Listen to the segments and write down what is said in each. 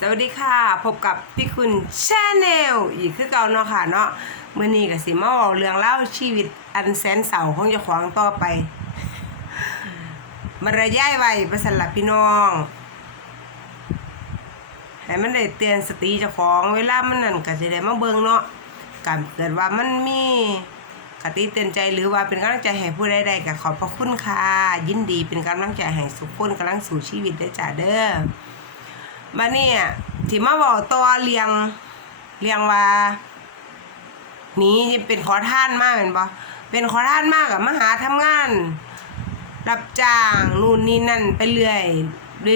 สวัสดีค่ะ พบกับพี่คุณชาแนลอีกคือเก่าเนาะค่ะเนาะมื่อนี้กับสิมาเอาเรื่องเล่าชีวิตอันแสนเศร้าของเจ้าของต่อไปมันระย่ายไว้ประสันหลับพี่น้องให้มันได้เตือนสติเจ้าของเวลามันนั่นก็จะได้มาเบิ่งเนาะการเกิดว่ามันมีกติเตือนใจหรือว่าเป็นกำลังใจให้ผู้ใดๆก็ขอบพระคุณค่ะ ยินดีเป็นกำลังใจให้สุขคนกำลังสู่ชีวิตได้จ้าเด้อ มาเนี่ยที่มาบอกตัวเรียงเรียงว่านี้เป็นขอท่านมากเป็นปะเป็นขอท่านมากกับมาหาทำงาน รับจ้างนู่นนี่นั่นไปเรื่อย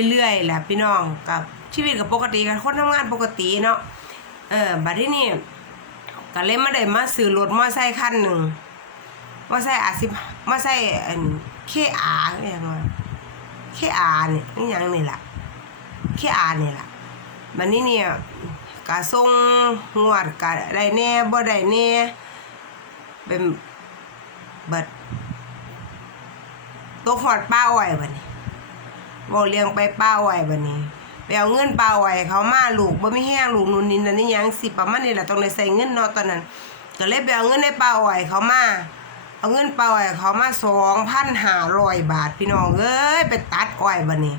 เรื่อยๆแหละพี่น้องกับชีวิตกับปกติกันคนทำงานปกติเนาะเออบัดที่นี่ก็เลยมาได้มาซื้อรถมอไซค์คันหนึ่งมอไซค์อาสิบมอไซค์อันเคอาอย่างไงเคอาเนี่ยนี่ยังนี่แหละ แค่อ่านนี่แหละบันนี้เนี่ยกะส่งงวดกะได้แน่บ่ได้แน่เป็นเบิดตกหอดป้าอ้อยบัดนี้บ่เลี้ยงไปป้าอ้อยบัดนี้ไปเอาเงินป้าอ้อยเขามาลูกบ่มีแห้งลูกนู่นนี่นั่นนี่ยังสิประมาณนี้แหละต้องได้ใส่เงินเนาะตอนนั้นก็เลยไปเอาเงินในป้าอ้อยเขามาเอาเงินป้าอ้อยเขามา2,500บาทพี่น้องเอ้ยไปตัดอ้อยบัดนี้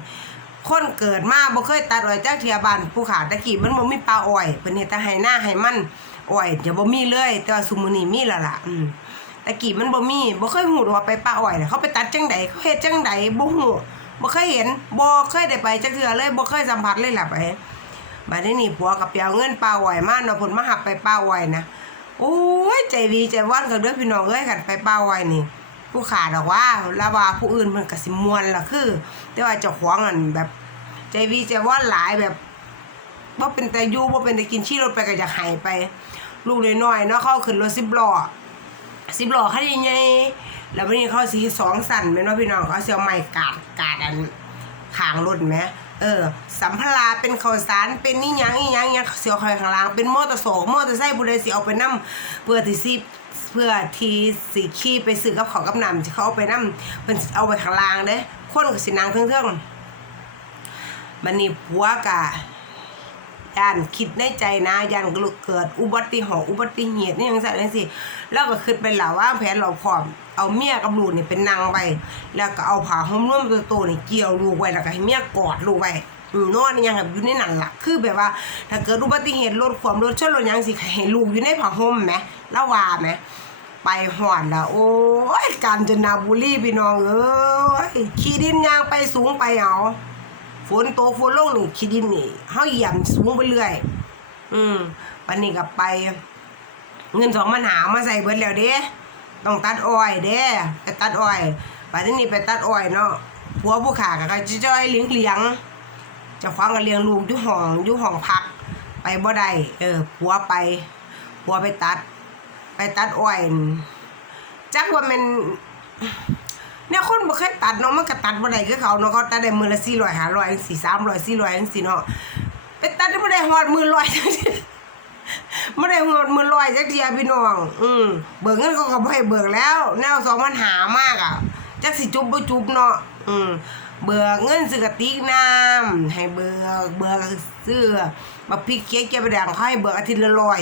คนเกิดมาบ่เคยตัดอ้อยจากเทียบานผู้ขาตะกี้มันบ่มีปลาอ้อยเพิ่นเฮ็ดแต่ให้หน้าให้มันอ้อยจะบ่มีเลยแต่ว่าซุมื้อนี้มีแล้วล่ะอืมตะกี้มันบ่มีบ่เคยฮู้ว่าไปปลาอ้อยน่ะเขาไปตัดจังไดเขาเฮ็ดจังไดบ่ฮู้บ่เคยเห็นบ่เคยได้ไปจักเทื่อเลยบ่เคยสัมผัสเลยล่ะไปบัดนี้นี่ผัวก็ไปเอาเงินปลาอ้อยมาเนาะเพิ่นมาหับไปปลาอ้อยนะโอ้ยใจดีใจว่านกันเด้อพี่น้องเอ้ยคันไปปลาอ้อยนี่ ผู้ขาดอกว่าแล้วว่าผู้อื่นมันก็สิมวนล่ะคือ แต่ว่าเจ้าของอันแบบ ใจวีใจว่าหลายแบบว่าเป็นแต่ยูว่าเป็นแต่กินชี้รถไปก็จะหายไป ลูกน้อยๆเนาะเขาขึ้นรถสิบล้อสิบล้อคันใหญ่ๆแล้ววันนี้เขาสีสองสั่นแม่นว่าพี่น้องเขาเสียวไม้กาดกาดอันขางรถไหมเออสัมภาระเป็นข้าวสารเป็นนี่ยังอีหยังยังเสียวคอยข้างล่างเป็นมอเตอร์โซมอเตอร์ไซค์ผู้ใดสิเอาไปนํเพื่อที่สิ เพื่อที่สิขี่ไปซื้อกับของกับนำที่เขาเอาไปนํเป็นเอาไปข้างล่างเด้คนก็สินางเทิงๆมันนี่ผัวกะย่านคิดในใจนะย่านเกิดอุบัติเหตุอุบัติเหตุนี่ยังไงนั่นสิแล้วก็คิดไปแล้วว่าแผนเราพร้อมเอาเมียกับลูกนี่เป็นนางไปแล้วก็เอาผ้าห่มร่วมตัวโตนี่เกี่ยวลูกไว้แล้วก็ให้เมียกอดลูกไว้นอนยังแบบอยู่ในนั่นล่ะคือแบบว่า ถ้าเกิดอุบัติเหตุรถความรถชนรถยังสิให้ลูกอยู่ในผ้าห่มไหมแล้วว่าไหม ไปหอดล้วโอ้ยกาญจนบุรีพี่น้องเอ้ยขี่ดินยางไปสูงไปเอาฝนตกฝนลงนี่ขี้ดินนี่เฮาเหยียบสูงไปเรื่อย อืมปันนี้ก็ไป เงินสองมันหามาใส่เบิดแล้วเด้ต้องตัดอ้อยเด้ไปตัดอ้อยปันนี้ไปตัดอ้อยเนาะผัวผู้ขาก็จะจ้อยเลี้ยงเลี้ยงจะคว้างก็เลี้ยงลูกอยู่ห้องอยู่ห้องพัก ไปบ่ได้เออผัวไปผัวไปตัด ตัดอ้อยจักว่ามันเนี่ยคนบ่เคยตัดเนาะมันก็ตัดบ่ได้คือเขาเนาะเขาตัดได้มือละ400 500จังซี่300 400จังซี่เนาะไปตัดได้บ่ได้ฮอดมือร้อยจังซี่บ่ได้ฮอดมือร้อยจักเที่ยพี่น้องอืมเบิกเงินเขาก็บ่ให้เบิกแล้วแนว2มันหามากอะจักสิจุบบ่จุบเนาะอืมเบิกเงินซื้อกระติกน้ำให้เบิกเบิกซื้อบักพริกเค้กแกไปแดงเขาให้เบิกอาทิตย์ละร้อย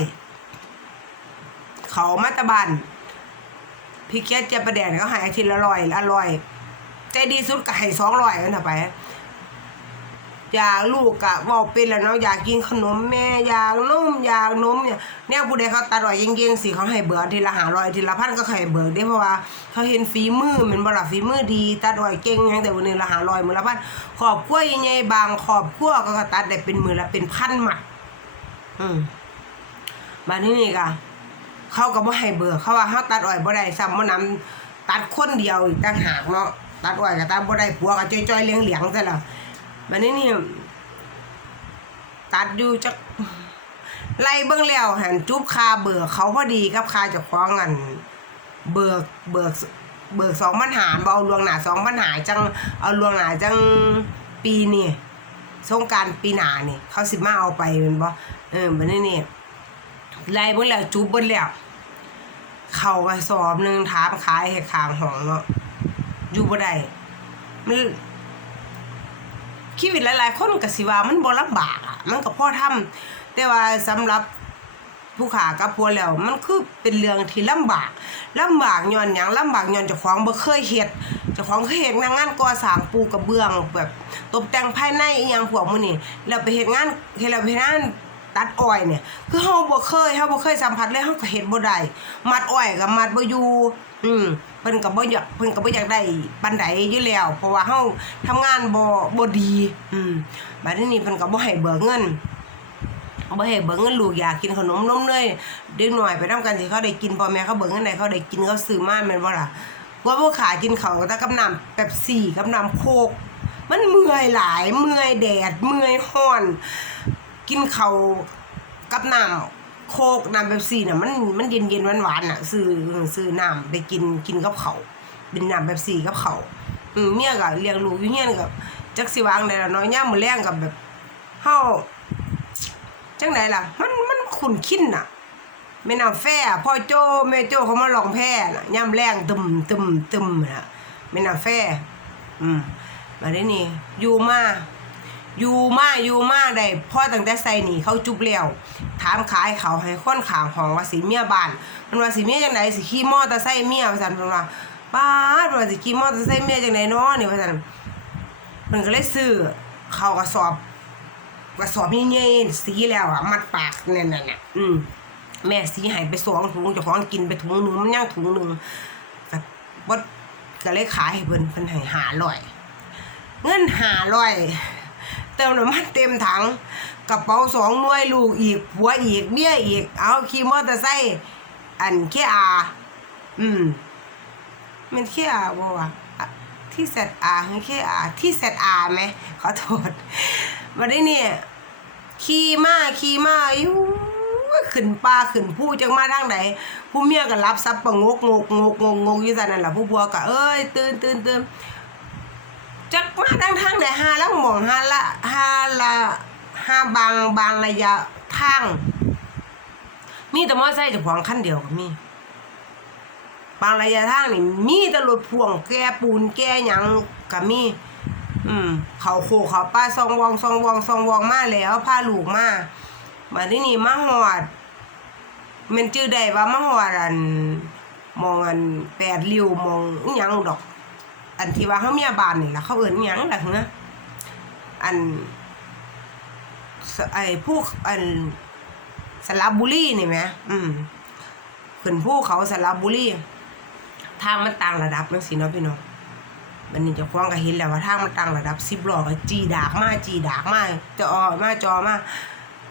เขามาตะบันพี่เกดเจะประเด็นก็ใหายอาทิตย์ละร้อยละร้อย ใจดีสุดก็ให้สองร้อยกันเถอะไป อยากลูกกะบอกเป็นแล้วเนาะอยากกินขนมแม่อยากนมอยากนมเนี่ยเนี่ยผู้ใดเขาตัดอ้อยเก่งๆสิเขาให้เบิกอาทีละหาร้อยอาทีละพันก็ให้เบิกได้เพราะว่า เขาเห็นฝีมือเหมือนบล่ะฝีมือดีตัดอ้อยเก่งยังแต่วันนี้ละหาร้อยมือละพันขอบขั้วยังไงบางขอบขั้วก็ตัดได้เป็นมือละเป็นพันหมัดอืมมาที่นี่กะ เขาก็บ่ให้เบิกเขาว่าเขาตัดอ้อยบ่ได้ซ้ำบ่นำตัดคนเดียวอีกต่างหากเนาะตัดอ้อยก็ตัดบ่ได้ผัวก็จ้อยๆเหลียงๆซะล้วบัดนี้นี่ตัดอยู่จักไล่เบิ่งแล้วหันจุบคาเบิกเขาพอดีกับคาเจ้าของอันเบิกเบิกเบิกสองปัญหาเอาลวงหนาสองปัญหาจังเอาลวงหนาจังปีนี่สงการปีหนานี่เขาสิมาเอาไปแม่นบ่เออบัดนี้นี่ ไล่เบิ่งแล้วจุบเบิ่งแล้วเข้ากระสอบหนึ่งถามขายให้ขางห้องเนาะอยู่บ่ได้มันชีวิตหลายๆคนก็สิว่ามันบ่ลำบากอะมันก็พอทำแต่ว่าสำหรับผู้ขากับผัวแล้วมันคือเป็นเรื่องที่ลำบากลำบากย้อนหยังลำบากย้อนเจ้าของบ่เคยเฮ็ดเจ้าของเคยเฮ็ดงานงานก่อสร้างปูกระเบื้องแบบตกแต่งภายในอีหยังพวกมื้อนี้แล้วไปเฮ็ดงานเฮ็ดแล้วไปเฮ็ดงาน ตัดอ้อยเนี่ย คือเฮาบ่เคยเฮาบ่เคยสัมผัสเลยเฮาก็เฮ็ดบ่ได้มัดอ้อยก็มัดบ่อยู่อืมเพิ่นก็บ่อยากเพิ่นก็บ่อยากได้ปานใดอยู่แล้ว เพราะว่าเฮาทำงานบ่บ่ดี อืมบัดนี้เพิ่นก็บ่ให้เบิกเงินบ่ให้เบิกเงินลูกอยากกินขนมนมเนยเด็กน้อยไปนํกันสิเขาได้กินพ่อแม่เขาเบิกเงินได้เขาได้กินเขาซื้อมาแม่นบ่ล่ะว่าบ่ขากินเขาแต่กับน้ำเป๊ปซี่กับน้ำโคก มันเมื่อยหลายเมื่อยแดดเมื่อยร้อน กินเขาวกับน้ำโคกน้ำเป๊ปซี่น่ะมันมันเย็นเย็นหวานหวานๆน่ะซื้อซื้อน้ำไปกินกินกับเขาเป็นน้ำเป๊ปซี่กับเขาอืมเมียก็เลี้ยงลูกอยู่เฮียนกับจักสิวางได้ละน้อยย่ามมือแรงกับแบบเฮาจังไดล่ะ มันมันขุนขิ้นน่ะแม่น้ำแฟ่พ่อโจแม่โจเขามาลองแพ้น่ะย่ำแรงตึมตึมตึมน่ะแม่น้ำแฟอืมมาได้นี่อยู่มา อยู่มาอยู่มาได้พ่อตั้งแต่ใส่หนีเขาจุบแล้วถามขายเขาให้ค้นขางของว่าสิเมียบ้านมันว่าสิเมียจังไดสิขี่มอเตอร์ไซค์เมียว่าซั่นเพิ่นว่าป้าดมันว่าสิขี่มอเตอร์ไซค์เมียจังไดเนาะนี่ว่าซั่นมันก็เลยซื้อเขากระสอบกระสอบใหญ่ๆสีแล้วอะมัดปากนั่นน่ะน่ะอืมแม่สีให้ไปสองถุงจ้าของกินไปถุงหนึ่งมันย่างถุงหนึ่งก็บ่ก็เลยขายให้เพิ่นเพิ่นให้หาร้อย เงินหาร้อย ติมน้ำมันเต็มถังกระเป๋าสองหน่วยลูกอีกผัวอีกเมียอีก เอาขี่มอเตอร์ไซค์อันเคอาอืมมันเคอาบ่วะที่เซตอาคือเคอาที่เซตอาไหมขอโทษวันนี้เนี่ยขี่มาขี่มาอยู่ขึ้นป่าขึ้นผู้จังมาทางไหนผู้เมียก็รับซับประงกงกงกงกงกอยู่ซั่นนั่นแหละผู้บัวก็เอ้ยตื่นตื่นตื่น จักมาทางทางไหนหาแล้วหมองหาละหาละหาบางบางระยะทาง มีแต่มอไซค์จะขวงคันเดียวก็มี บางระยะทางนี่มีแต่รถพ่วงแก่ปูนแก่หยังก็มี อืม เขาโคเขาป้าซองวองซองวองซองวองมาแล้วพาลูกมาบัดนี้นี่มาหอดมันชื่อได้ว่ามาหอดอันมองอันแปดริ้วมองอยังดอก อันที่ว่าเขาเมียบานนี่ล่ะเขาเอิ้นอิหยังล่ะเหรออันไอ้ผู้อันสระบุรีนี่แหมอืมขึ้นภูเขาสระบุรีทางมันต่างระดับจังซี่เนาะพี่น้องมันนี่จะคว้าของก็เห็นแล้วว่าทางมันต่างระดับ10ล้อก็จีดากมาจีดากมาจะออมาจอมา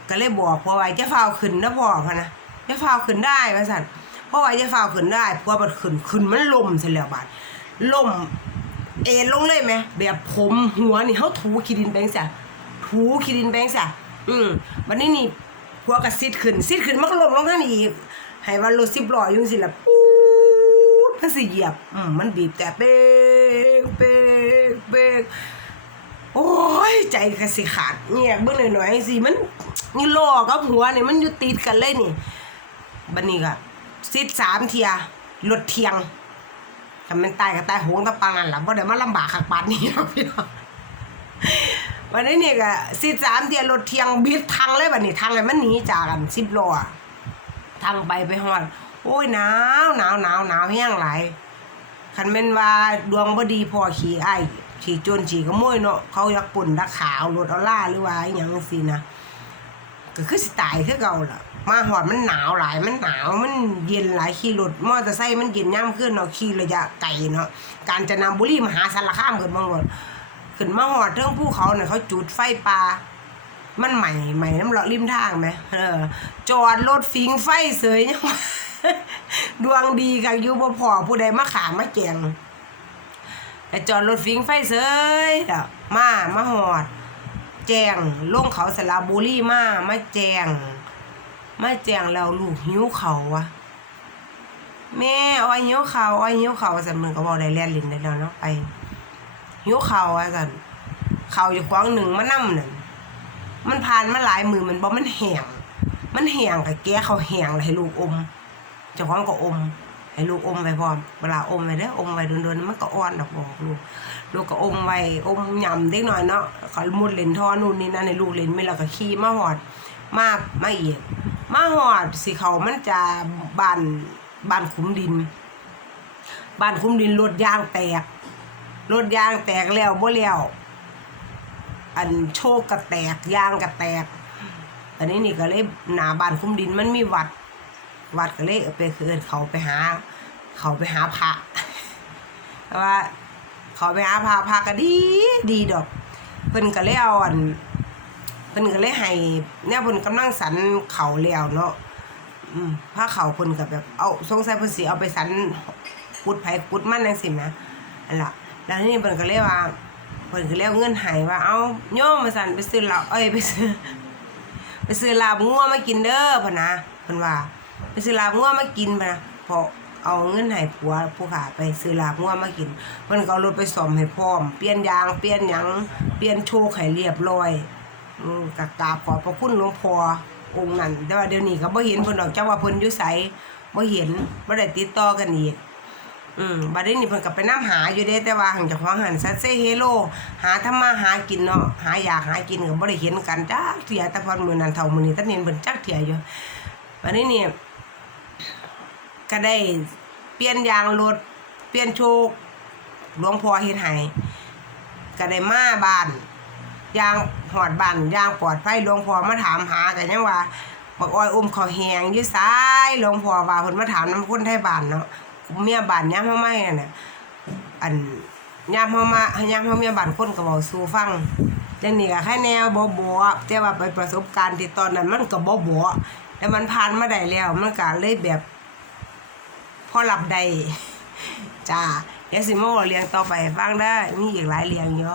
ก็เลยบอกพอไว้จะฟาวขึ้นนะพอพะนะจะฟาวขึ้นได้ว่าซั่นพอไว้จะฟาวขึ้นได้เพราะว่ามันขึ้นขึ้นมันล่มซะแล้วบาดลม เอ็นลงเลยไหมแบบผมหัวนี่เขาถูขีดินแบงซ่ะถูขีดินแบงซ่ะอืมวันนี้นี่หัวก็ซิดขึ้นซิดขึ้นมันก็ลงลงข้างนี้อีกให้ว่ารถสิบล้อยู่สิละปู๊ดมันสิเหยียบอืมมันบีบแต่เป๊กเป๊กเป๊กโอ้ยใจก็สิขาดเนี่ยเบิ่งหน่อยๆสิมันนี่ล้อกับหัวนี่มันอยู่ติดกันเลยนี่บัดนี้ก็ซิดสามเทียรถเทียง ถ้ามันตายก็ตายโหงตะปังนั่นล่ะบ่ได้มาลำบากคักปานนี้หรอกพี่น้องวันนี้นี่ก็สิสามเทียรถเทียงบิดทางเลยบัดนี้ทางเลยมันหนีจากกันสิบโล้อทางไปไปฮอดโอ้ยหนาวหนาวหนาวหนาวแห้งหลายคันแม่นว่าดวงบ่ดีพอขี่ไอ้ขี่จนขี่ขโมยเนาะเขาอยากปุ่นรักขาวรถเอาล่าหรือว่าอหยังจังซี่นะก็คือสิตายคือเก่าล่ะ มาหอดมันหนาวหลายมันหนาวมันเย็นหลายขี่รถมอเตอร์ไซค์มันเย็นย่ำขึ้นเนาะขี่ระยะไกลเนาะการจะนำบุรีมหาสารคามขึ้นมาหมดขึ้นมาหอดเรื่องภูเขาเนี่ยเขาจุดไฟป่ามันใหม่ใหม่น้ำเลาะริมทางไหมเออจอดรถฟิงไฟเสยยังว่าดวงดีค่ะอยู่บ่พอผู้ใดมาขามมาแกงแต่จอดรถฟิงไฟเสยอะมามาหอด แจงลงเขาสระบุรีมามาแจง มาแจงแล้วลูกหิวเขาวะแม่อ้อยหิวเขาอ้อยหิวเขาสันมึงก็บอกได้แล่นลินได้แล้วเนาะไปหิวเขาอะสันเขาอยู่ขวางหนึ่งมานั่มนั่นมันผ่านมาหลายมือมันบอกมันแห้งมันแห้งกับแกเขาแห้งเลยให้ลูกอมเจ้าของก็อมให้ลูกอมไว้พร้อมเวลาอมไว้เด้ออมไว้โดนๆมันก็อ่อนดอกบอกลูกลูกก็อมไว้อมยำเด็กหน่อยเนาะเขามุดเลนท่อนู่นนี่นั่นให้ลูกเลนไม่แล้วก็ขี่มาหอด มามาอีก มาหอดสิเขามันจะบานบานขุมดิน บานคุ้มดินรถยางแตกรถยางแตกแล้วบ่แล้วอันโชคกระแตกยางกระแตกอันนี้นี่ก็เลยหนาบานคุ้มดินมันมีวัด วัดก็เลยไปเอินเขาไปหา เขาไปหาพระว่าเขาไปหาพระพระก็ดีดีดอกเพิ่นก็เลยเอาอัน เพิ่นก็เลยให้เนี่ยเพิ่นกำลังสันเข่าแล้วเนาะอืมผ้าเข่าเพิ่นก็แบบเอาสงสัยเพิ่นสิเอาไปสันปุดไผปุดมันจังซี่นะอันล่ะแล้วทีนี้เพิ่นก็เลยว่าเพิ่นก็เลยเอาเงินให้ว่าเอาโยมมาสั่นไปซื้อเหล้าเอ้ยไปซื้อไปซื้อลาบงัวมากินเด้อพ่นนะเพิ่นว่า ไปซื้อลาบงัวมากินพ่นนะพอเอาเงินให้ผัวผู้ขาไปซื้อลาบงัวมากินเพิ่นก็เอารถไปซ่อมให้พร้อม เปลี่ยนยางเปลี่ยนหยังเปลี่ยนโชคให้เรียบร้อย อืมกกราบขอบพระคุณหลวงพ่อองค์นั้นแต่ว่าเดี๋ยวนี้ก็บ่เห็นเพิ่นดอกจักว่าเพิ่นอยู่ไสบ่เห็นบ่ได้ติดต่อกันอีกอืมบัดนี้นี่เพิ่นก็ไปนํหาอยู่เด้แต่ว่าหังเจากของหันซัดเซเฮโล หาทำมาหากินเนาะหาอยากหากินก็บ่ได้เห็นกันจักเที่ยแต่พอมื้อนั้นเท่ามื้อนี้ตอนนี้เพิ่นจักเที่ยอยู่บัดนี้นี่ก็ได้เปลี่ยนยางรถเปลี่ยนโชคหลวงพ่อเฮ็ดให้ก็ได้มาบ้าน ยางหอดบันยางปลอดภัยหลวงพ่อมาถามหากันยังว่าบักอ้อยอุ้มเขาแหงยู่ซ้ายหลวงพ่อว่าเพิ่นมาถามน้ำคนไทยบ้านเนาะเมียบ้านยามเฮาไม่น่ะอันยามเฮามายามเฮาเมียบ้านคนก็เว้าสู่ฟังจังนี้ก็แค่แนวบ่บ่แต่ว่าไปประสบการณ์ที่ตอนนั้นมันก็บ่บ่แต่มันผ่านมาได้แล้วมันก็เลยแบบพอรับได้จ้าเดี๋ยวสิมาบอกเรียงต่อไปฟังได้มีอีกหลายเรียงอยู่